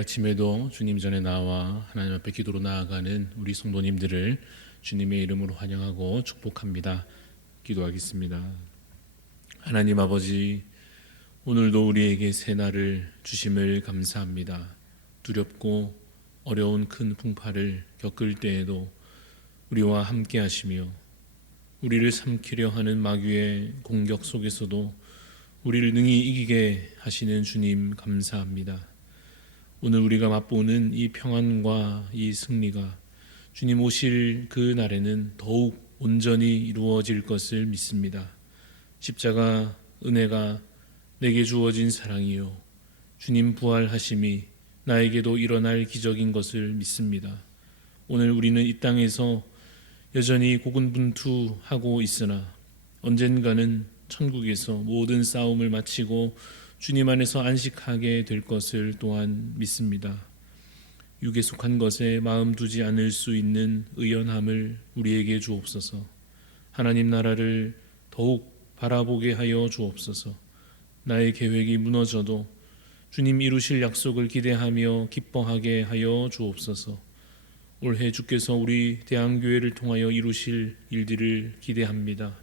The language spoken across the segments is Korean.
아침에도 주님 전에 나와 하나님 앞에 기도로 나아가는 우리 성도님들을 주님의 이름으로 환영하고 축복합니다. 기도하겠습니다. 하나님 아버지, 오늘도 우리에게 새 날을 주심을 감사합니다. 두렵고 어려운 큰 풍파를 겪을 때에도 우리와 함께 하시며 우리를 삼키려 하는 마귀의 공격 속에서도 우리를 능히 이기게 하시는 주님 감사합니다. 오늘 우리가 맛보는 이 평안과 이 승리가 주님 오실 그 날에는 더욱 온전히 이루어질 것을 믿습니다. 십자가 은혜가 내게 주어진 사랑이요 주님 부활하심이 나에게도 일어날 기적인 것을 믿습니다. 오늘 우리는 이 땅에서 여전히 고군분투하고 있으나 언젠가는 천국에서 모든 싸움을 마치고 주님 안에서 안식하게 될 것을 또한 믿습니다. 육에 속한 것에 마음 두지 않을 수 있는 의연함을 우리에게 주옵소서. 하나님 나라를 더욱 바라보게 하여 주옵소서. 나의 계획이 무너져도 주님 이루실 약속을 기대하며 기뻐하게 하여 주옵소서. 올해 주께서 우리 대한교회를 통하여 이루실 일들을 기대합니다.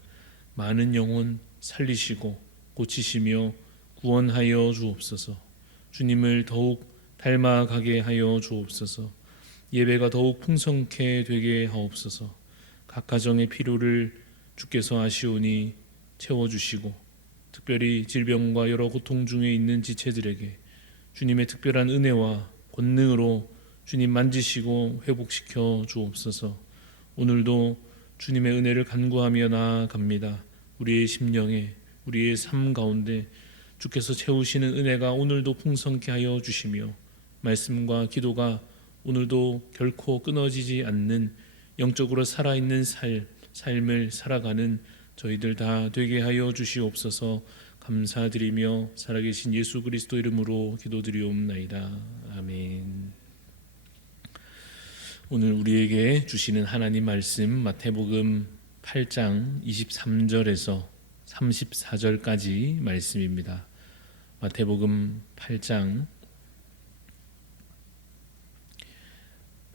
많은 영혼 살리시고 고치시며 구원하여 주옵소서. 주님을 더욱 닮아가게 하여 주옵소서. 예배가 더욱 풍성케 되게 하옵소서. 각 가정의 필요를 주께서 아시오니 채워주시고 특별히 질병과 여러 고통 중에 있는 지체들에게 주님의 특별한 은혜와 권능으로 주님 만지시고 회복시켜 주옵소서. 오늘도 주님의 은혜를 간구하며 나아갑니다. 우리의 심령에 우리의 삶 가운데 주께서 채우시는 은혜가 오늘도 풍성케 하여 주시며 말씀과 기도가 오늘도 결코 끊어지지 않는 영적으로 살아있는 삶을 살아가는 저희들 다 되게 하여 주시옵소서. 감사드리며 살아계신 예수 그리스도 이름으로 기도드리옵나이다. 아멘. 오늘 우리에게 주시는 하나님 말씀 마태복음 8장 23절에서 34절까지 말씀입니다. 마태복음 8장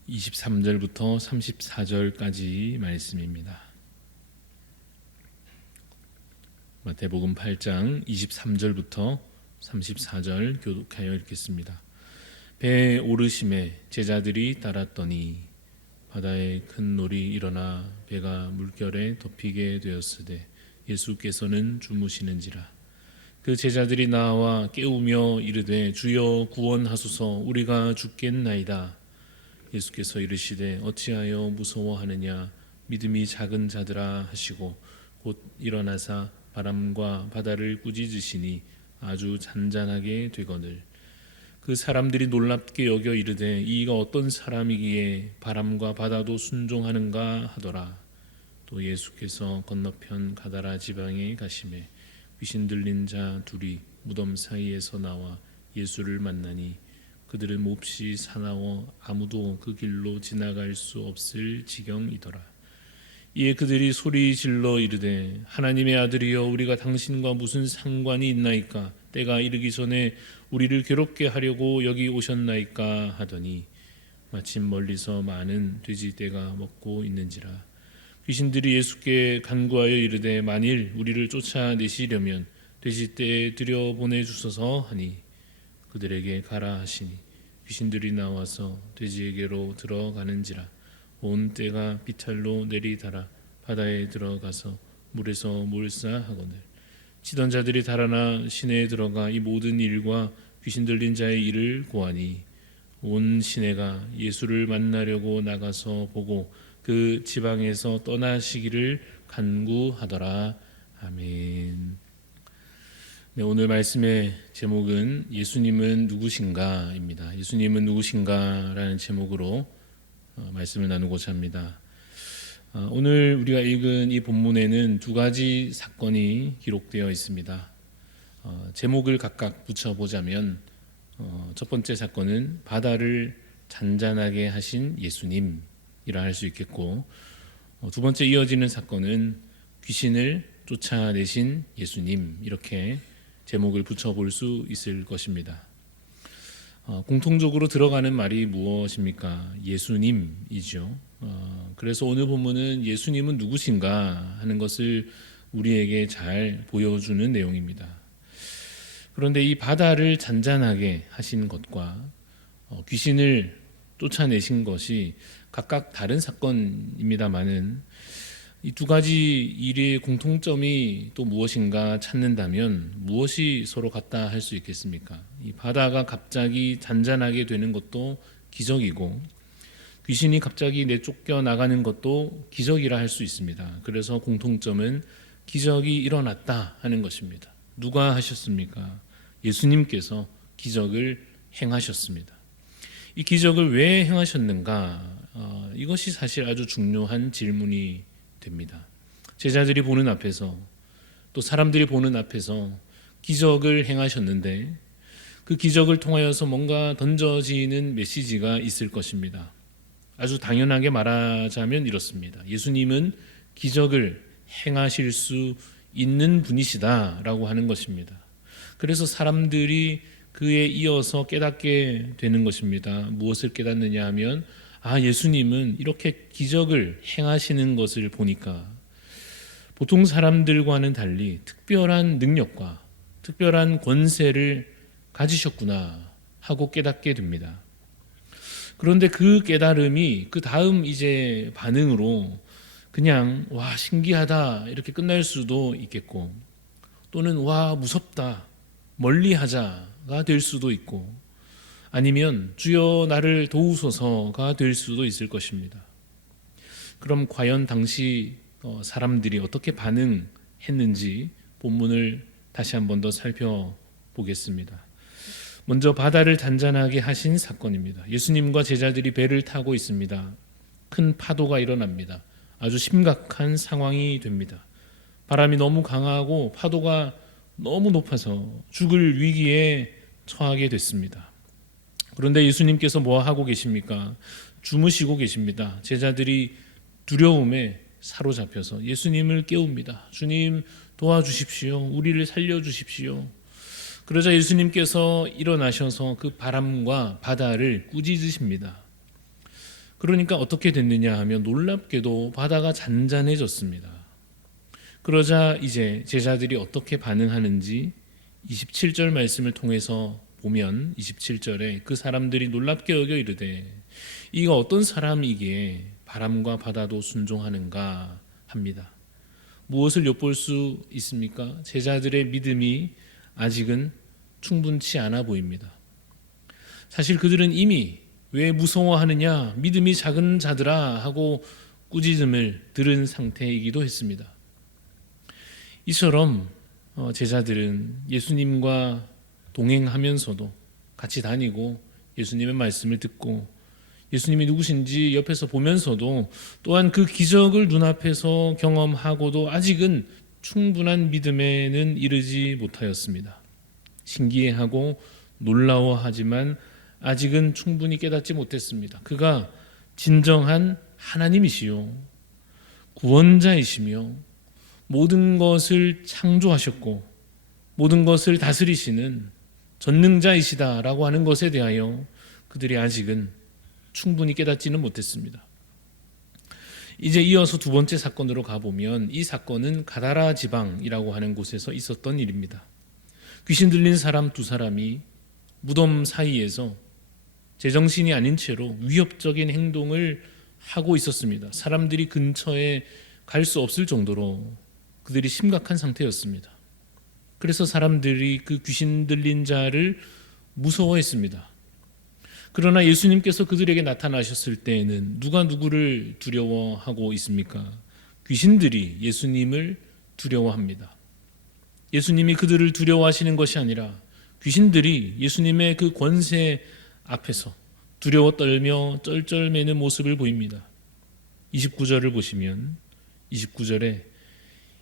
23절부터 34절까지 말씀입니다. 마태복음 8장 23절부터 34절 교독하여 읽겠습니다. 배에 오르심에 제자들이 따랐더니 바다에 큰 놀이 일어나 배가 물결에 덮이게 되었으되 예수께서는 주무시는지라. 그 제자들이 나와 깨우며 이르되 주여 구원하소서, 우리가 죽겠나이다. 예수께서 이르시되 어찌하여 무서워하느냐, 믿음이 작은 자들아 하시고 곧 일어나사 바람과 바다를 꾸짖으시니 아주 잔잔하게 되거늘. 그 사람들이 놀랍게 여겨 이르되 이가 어떤 사람이기에 바람과 바다도 순종하는가 하더라. 또 예수께서 건너편 가다라 지방에 가시매 귀신 들린 자 둘이 무덤 사이에서 나와 예수를 만나니 그들은 몹시 사나워 아무도 그 길로 지나갈 수 없을 지경이더라. 이에 그들이 소리 질러 이르되 하나님의 아들이여 우리가 당신과 무슨 상관이 있나이까? 때가 이르기 전에 우리를 괴롭게 하려고 여기 오셨나이까? 하더니 마침 멀리서 많은 돼지떼가 먹고 있는지라. 귀신들이 예수께 간구하여 이르되 만일 우리를 쫓아내시려면 돼지떼에 들여보내 주소서 하니 그들에게 가라 하시니 귀신들이 나와서 돼지에게로 들어가는지라. 온 떼가 비탈로 내리달아 바다에 들어가서 물에서 몰사하거늘. 치던 자들이 달아나 시내에 들어가 이 모든 일과 귀신 들린 자의 일을 고하니 온 시내가 예수를 만나려고 나가서 보고 그 지방에서 떠나시기를 간구하더라. 아멘. 네, 오늘 말씀의 제목은 예수님은 누구신가입니다. 예수님은 누구신가라는 제목으로 말씀을 나누고자 합니다. 오늘 우리가 읽은 이 본문에는 두 가지 사건이 기록되어 있습니다. 제목을 각각 붙여보자면 첫 번째 사건은 바다를 잔잔하게 하신 예수님이라 할 수 있겠고, 두 번째 이어지는 사건은 귀신을 쫓아내신 예수님, 이렇게 제목을 붙여볼 수 있을 것입니다. 공통적으로 들어가는 말이 무엇입니까? 예수님이죠. 그래서 오늘 본문은 예수님은 누구신가 하는 것을 우리에게 잘 보여주는 내용입니다. 그런데 이 바다를 잔잔하게 하신 것과 귀신을 쫓아내신 것이 각각 다른 사건입니다마는 이 두 가지 일의 공통점이 또 무엇인가 찾는다면 무엇이 서로 같다 할 수 있겠습니까? 이 바다가 갑자기 잔잔하게 되는 것도 기적이고 귀신이 갑자기 내쫓겨 나가는 것도 기적이라 할 수 있습니다. 그래서 공통점은 기적이 일어났다 하는 것입니다. 누가 하셨습니까? 예수님께서 기적을 행하셨습니다. 이 기적을 왜 행하셨는가? 이것이 사실 아주 중요한 질문이 됩니다. 제자들이 보는 앞에서 또 사람들이 보는 앞에서 기적을 행하셨는데 그 기적을 통하여서 뭔가 던져지는 메시지가 있을 것입니다. 아주 당연하게 말하자면 이렇습니다. 예수님은 기적을 행하실 수 있는 분이시다라고 하는 것입니다. 그래서 사람들이 그에 이어서 깨닫게 되는 것입니다. 무엇을 깨닫느냐 하면 예수님은 이렇게 기적을 행하시는 것을 보니까 보통 사람들과는 달리 특별한 능력과 특별한 권세를 가지셨구나 하고 깨닫게 됩니다. 그런데 그 깨달음이 그 다음 이제 반응으로 그냥 와 신기하다 이렇게 끝날 수도 있겠고 또는 와 무섭다 멀리하자가 될 수도 있고 아니면 주여 나를 도우소서가 될 수도 있을 것입니다. 그럼 과연 당시 사람들이 어떻게 반응했는지 본문을 다시 한 번 더 살펴보겠습니다. 먼저 바다를 잔잔하게 하신 사건입니다. 예수님과 제자들이 배를 타고 있습니다. 큰 파도가 일어납니다. 아주 심각한 상황이 됩니다. 바람이 너무 강하고 파도가 너무 높아서 죽을 위기에 처하게 됐습니다. 그런데 예수님께서 뭐 하고 계십니까? 주무시고 계십니다. 제자들이 두려움에 사로잡혀서 예수님을 깨웁니다. 주님 도와주십시오. 우리를 살려주십시오. 그러자 예수님께서 일어나셔서 그 바람과 바다를 꾸짖으십니다. 그러니까 어떻게 됐느냐 하면 놀랍게도 바다가 잔잔해졌습니다. 그러자 이제 제자들이 어떻게 반응하는지 27절 말씀을 통해서 보면 27절에 그 사람들이 놀랍게 여겨 이르되 이가 어떤 사람이기에 바람과 바다도 순종하는가 합니다. 무엇을 엿볼 수 있습니까? 제자들의 믿음이 아직은 충분치 않아 보입니다. 사실 그들은 이미 왜 무서워하느냐 믿음이 작은 자들아 하고 꾸짖음을 들은 상태이기도 했습니다. 이처럼 제자들은 예수님과 동행하면서도 같이 다니고 예수님의 말씀을 듣고 예수님이 누구신지 옆에서 보면서도 또한 그 기적을 눈앞에서 경험하고도 아직은 충분한 믿음에는 이르지 못하였습니다. 신기해하고 놀라워하지만 아직은 충분히 깨닫지 못했습니다. 그가 진정한 하나님이시요 구원자이시며 모든 것을 창조하셨고 모든 것을 다스리시는 전능자이시다라고 하는 것에 대하여 그들이 아직은 충분히 깨닫지는 못했습니다. 이제 이어서 두 번째 사건으로 가보면 이 사건은 가다라 지방이라고 하는 곳에서 있었던 일입니다. 귀신 들린 사람 두 사람이 무덤 사이에서 제정신이 아닌 채로 위협적인 행동을 하고 있었습니다. 사람들이 근처에 갈 수 없을 정도로 그들이 심각한 상태였습니다. 그래서 사람들이 그 귀신 들린 자를 무서워했습니다. 그러나 예수님께서 그들에게 나타나셨을 때에는 누가 누구를 두려워하고 있습니까? 귀신들이 예수님을 두려워합니다. 예수님이 그들을 두려워하시는 것이 아니라 귀신들이 예수님의 그 권세 앞에서 두려워 떨며 쩔쩔매는 모습을 보입니다. 29절을 보시면 29절에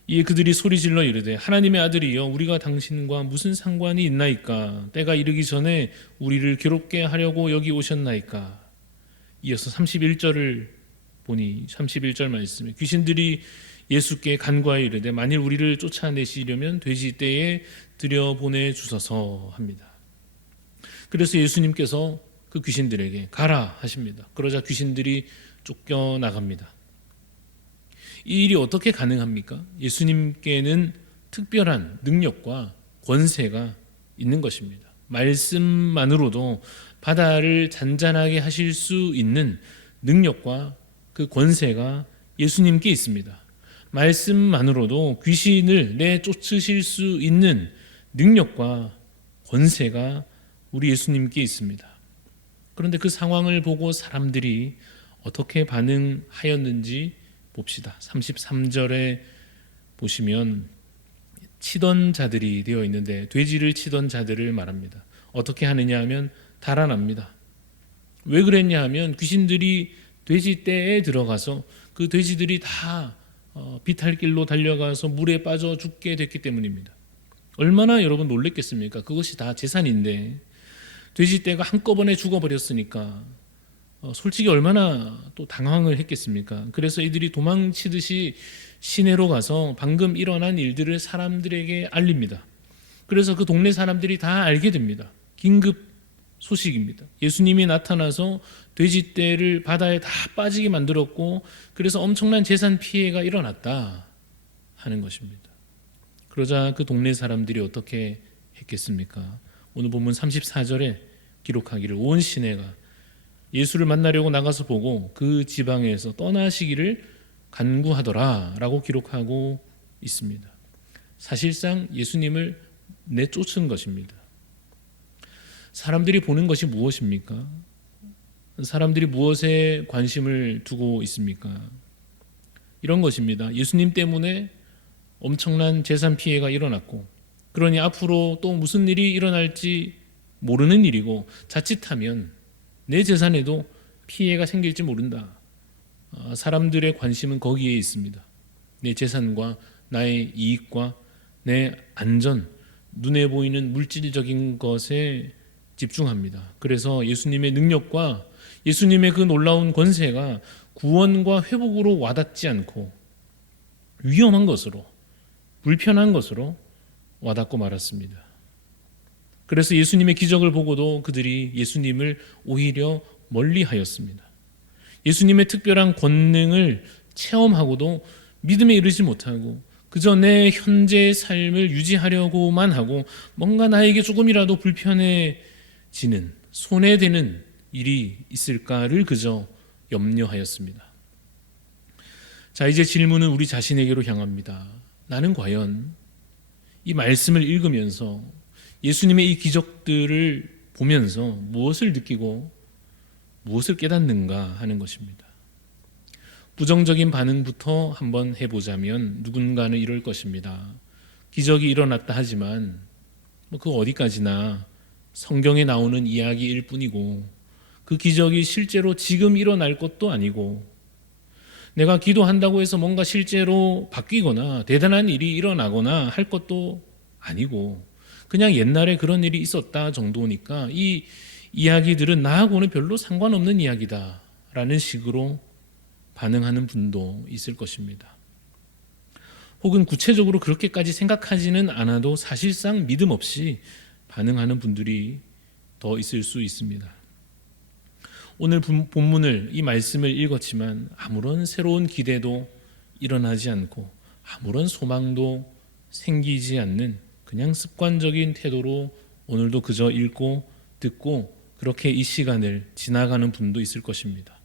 이에 그들이 소리질러 이르되 하나님의 아들이여 우리가 당신과 무슨 상관이 있나이까 때가 이르기 전에 우리를 괴롭게 하려고 여기 오셨나이까. 이어서 31절을 보니 31절 말씀에 귀신들이 예수께 간구하여 이르되 만일 우리를 쫓아내시려면 돼지떼에 들여보내 주소서 합니다. 그래서 예수님께서 그 귀신들에게 가라 하십니다. 그러자 귀신들이 쫓겨나갑니다. 이 일이 어떻게 가능합니까? 예수님께는 특별한 능력과 권세가 있는 것입니다. 말씀만으로도 바다를 잔잔하게 하실 수 있는 능력과 그 권세가 예수님께 있습니다. 말씀만으로도 귀신을 내쫓으실 수 있는 능력과 권세가 우리 예수님께 있습니다. 그런데 그 상황을 보고 사람들이 어떻게 반응하였는지 봅시다. 33절에 보시면 치던 자들이 되어 있는데 돼지를 치던 자들을 말합니다. 어떻게 하느냐 하면 달아납니다. 왜 그랬냐 하면 귀신들이 돼지 떼에 들어가서 그 돼지들이 다 비탈길로 달려가서 물에 빠져 죽게 됐기 때문입니다. 얼마나 여러분 놀랬겠습니까? 그것이 다 재산인데 돼지 떼가 한꺼번에 죽어버렸으니까 솔직히 얼마나 또 당황을 했겠습니까? 그래서 이들이 도망치듯이 시내로 가서 방금 일어난 일들을 사람들에게 알립니다. 그래서 그 동네 사람들이 다 알게 됩니다. 긴급 소식입니다. 예수님이 나타나서 돼지떼를 바다에 다 빠지게 만들었고 그래서 엄청난 재산 피해가 일어났다 하는 것입니다. 그러자 그 동네 사람들이 어떻게 했겠습니까? 오늘 본문 34절에 기록하기를 온 시내가 예수를 만나려고 나가서 보고 그 지방에서 떠나시기를 간구하더라 라고 기록하고 있습니다. 사실상 예수님을 내쫓은 것입니다. 사람들이 보는 것이 무엇입니까? 사람들이 무엇에 관심을 두고 있습니까? 이런 것입니다. 예수님 때문에 엄청난 재산 피해가 일어났고 그러니 앞으로 또 무슨 일이 일어날지 모르는 일이고 자칫하면 내 재산에도 피해가 생길지 모른다. 사람들의 관심은 거기에 있습니다. 내 재산과 나의 이익과 내 안전, 눈에 보이는 물질적인 것에 집중합니다. 그래서 예수님의 능력과 예수님의 그 놀라운 권세가 구원과 회복으로 와닿지 않고 위험한 것으로, 불편한 것으로 와닿고 말았습니다. 그래서 예수님의 기적을 보고도 그들이 예수님을 오히려 멀리하였습니다. 예수님의 특별한 권능을 체험하고도 믿음에 이르지 못하고 그저 내 현재의 삶을 유지하려고만 하고 뭔가 나에게 조금이라도 불편해지는 손해되는 일이 있을까를 그저 염려하였습니다. 자, 이제 질문은 우리 자신에게로 향합니다. 나는 과연 이 말씀을 읽으면서 예수님의 이 기적들을 보면서 무엇을 느끼고 무엇을 깨닫는가 하는 것입니다. 부정적인 반응부터 한번 해보자면 누군가는 이럴 것입니다. 기적이 일어났다 하지만 그 어디까지나 성경에 나오는 이야기일 뿐이고 그 기적이 실제로 지금 일어날 것도 아니고 내가 기도한다고 해서 뭔가 실제로 바뀌거나 대단한 일이 일어나거나 할 것도 아니고 그냥 옛날에 그런 일이 있었다 정도니까 이 이야기들은 나하고는 별로 상관없는 이야기다 라는 식으로 반응하는 분도 있을 것입니다. 혹은 구체적으로 그렇게까지 생각하지는 않아도 사실상 믿음 없이 반응하는 분들이 더 있을 수 있습니다. 오늘 본문을 이 말씀을 읽었지만 아무런 새로운 기대도 일어나지 않고 아무런 소망도 생기지 않는 그냥 습관적인 태도로 오늘도 그저 읽고 듣고 그렇게 이 시간을 지나가는 분도 있을 것입니다.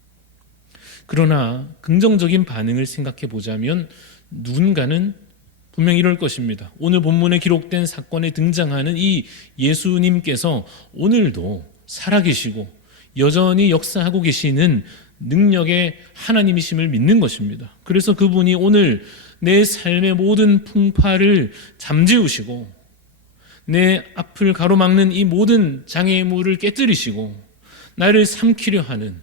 그러나 긍정적인 반응을 생각해 보자면 누군가는 분명히 이럴 것입니다. 오늘 본문에 기록된 사건에 등장하는 이 예수님께서 오늘도 살아계시고 여전히 역사하고 계시는 능력의 하나님이심을 믿는 것입니다. 그래서 그분이 오늘 내 삶의 모든 풍파를 잠재우시고 내 앞을 가로막는 이 모든 장애물을 깨뜨리시고 나를 삼키려 하는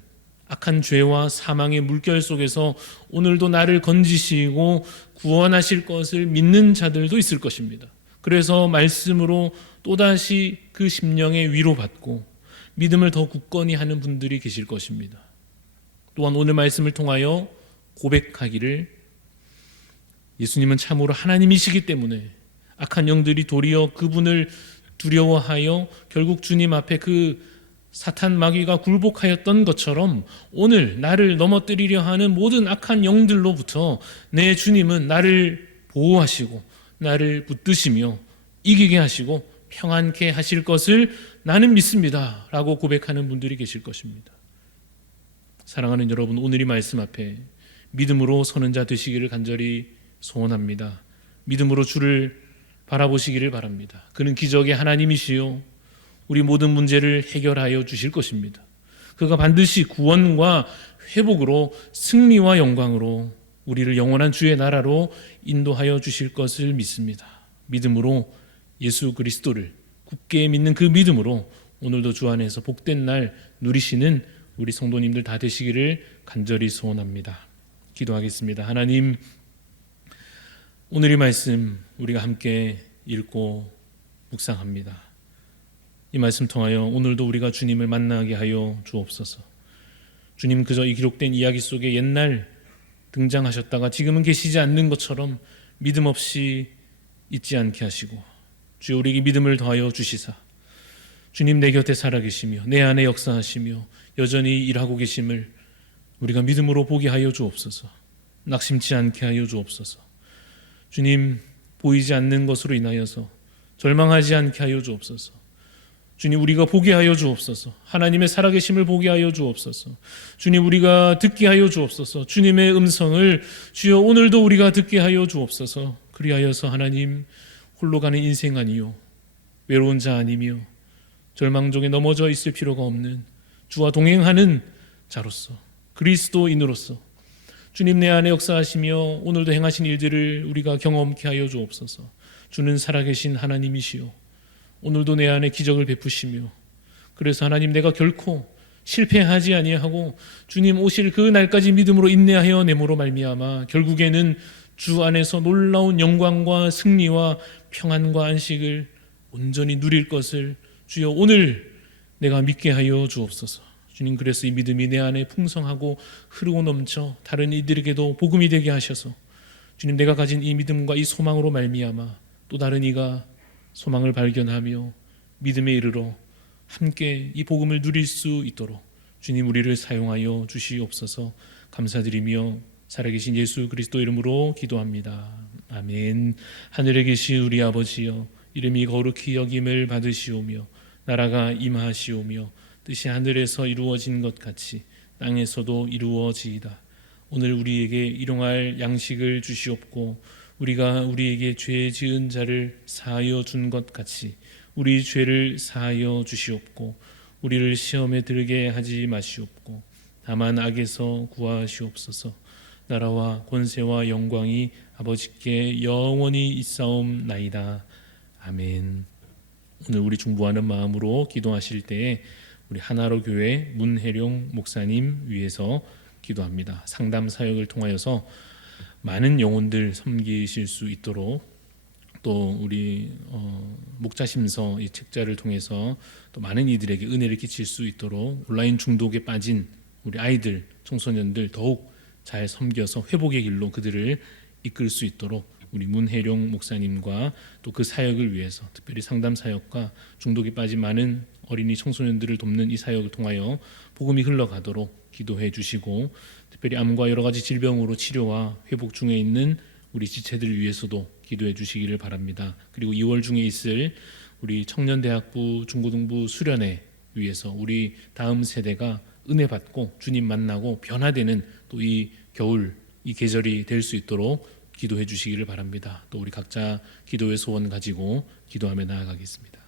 악한 죄와 사망의 물결 속에서 오늘도 나를 건지시고 구원하실 것을 믿는 자들도 있을 것입니다. 그래서 말씀으로 또다시 그 심령에 위로받고 믿음을 더 굳건히 하는 분들이 계실 것입니다. 또한 오늘 말씀을 통하여 고백하기를 예수님은 참으로 하나님이시기 때문에 악한 영들이 도리어 그분을 두려워하여 결국 주님 앞에 그 사탄 마귀가 굴복하였던 것처럼 오늘 나를 넘어뜨리려 하는 모든 악한 영들로부터 내 주님은 나를 보호하시고 나를 붙드시며 이기게 하시고 평안케 하실 것을 나는 믿습니다 라고 고백하는 분들이 계실 것입니다. 사랑하는 여러분, 오늘 이 말씀 앞에 믿음으로 서는 자 되시기를 간절히 소원합니다. 믿음으로 주를 바라보시기를 바랍니다. 그는 기적의 하나님이시요 우리 모든 문제를 해결하여 주실 것입니다. 그가 반드시 구원과 회복으로 승리와 영광으로 우리를 영원한 주의 나라로 인도하여 주실 것을 믿습니다. 믿음으로 예수 그리스도를 굳게 믿는 그 믿음으로 오늘도 주 안에서 복된 날 누리시는 우리 성도님들 다 되시기를 간절히 소원합니다. 기도하겠습니다. 하나님, 오늘의 말씀 우리가 함께 읽고 묵상합니다. 이 말씀 통하여 오늘도 우리가 주님을 만나게 하여 주옵소서. 주님, 그저 이 기록된 이야기 속에 옛날 등장하셨다가 지금은 계시지 않는 것처럼 믿음 없이 잊지 않게 하시고, 주여 우리에게 믿음을 더하여 주시사 주님 내 곁에 살아계시며 내 안에 역사하시며 여전히 일하고 계심을 우리가 믿음으로 보게 하여 주옵소서. 낙심치 않게 하여 주옵소서. 주님, 보이지 않는 것으로 인하여서 절망하지 않게 하여 주옵소서. 주님, 우리가 보게 하여 주옵소서. 하나님의 살아계심을 보게 하여 주옵소서. 주님, 우리가 듣게 하여 주옵소서. 주님의 음성을 주여 오늘도 우리가 듣게 하여 주옵소서. 그리하여서 하나님, 홀로 가는 인생 아니요 외로운 자 아니며 절망종에 넘어져 있을 필요가 없는 주와 동행하는 자로서 그리스도인으로서 주님 내 안에 역사하시며 오늘도 행하신 일들을 우리가 경험케 하여 주옵소서. 주는 살아계신 하나님이시요 오늘도 내 안에 기적을 베푸시며, 그래서 하나님, 내가 결코 실패하지 아니하고 주님 오실 그 날까지 믿음으로 인내하여 내모로 말미암아 결국에는 주 안에서 놀라운 영광과 승리와 평안과 안식을 온전히 누릴 것을 주여 오늘 내가 믿게 하여 주옵소서. 주님, 그래서 이 믿음이 내 안에 풍성하고 흐르고 넘쳐 다른 이들에게도 복음이 되게 하셔서 주님, 내가 가진 이 믿음과 이 소망으로 말미암아 또 다른 이가 소망을 발견하며 믿음에 이르러 함께 이 복음을 누릴 수 있도록 주님 우리를 사용하여 주시옵소서. 감사드리며 살아계신 예수 그리스도 이름으로 기도합니다. 아멘. 하늘에 계신 우리 아버지여, 이름이 거룩히 여김을 받으시오며 나라가 임하시오며 뜻이 하늘에서 이루어진 것 같이 땅에서도 이루어지이다. 오늘 우리에게 일용할 양식을 주시옵고 우리가 우리에게 죄 지은 자를 사하여 준 것 같이 우리 죄를 사하여 주시옵고 우리를 시험에 들게 하지 마시옵고 다만 악에서 구하시옵소서. 나라와 권세와 영광이 아버지께 영원히 있사옵나이다. 아멘. 오늘 우리 중보하는 마음으로 기도하실 때에 우리 하나로 교회 문혜룡 목사님 위해서 기도합니다. 상담 사역을 통하여서 많은 영혼들 섬기실 수 있도록, 또 우리 목자심서 이 책자를 통해서 또 많은 이들에게 은혜를 끼칠 수 있도록 온라인 중독에 빠진 우리 아이들, 청소년들 더욱 잘 섬겨서 회복의 길로 그들을 이끌 수 있도록 우리 문혜룡 목사님과 또 그 사역을 위해서, 특별히 상담 사역과 중독에 빠진 많은 어린이 청소년들을 돕는 이 사역을 통하여 복음이 흘러가도록 기도해 주시고, 특별히 암과 여러 가지 질병으로 치료와 회복 중에 있는 우리 지체들을 위해서도 기도해 주시기를 바랍니다. 그리고 2월 중에 있을 우리 청년대학부 중고등부 수련회 위해서 우리 다음 세대가 은혜 받고 주님 만나고 변화되는 또 이 겨울, 이 계절이 될 수 있도록 기도해 주시기를 바랍니다. 또 우리 각자 기도의 소원 가지고 기도하며 나아가겠습니다.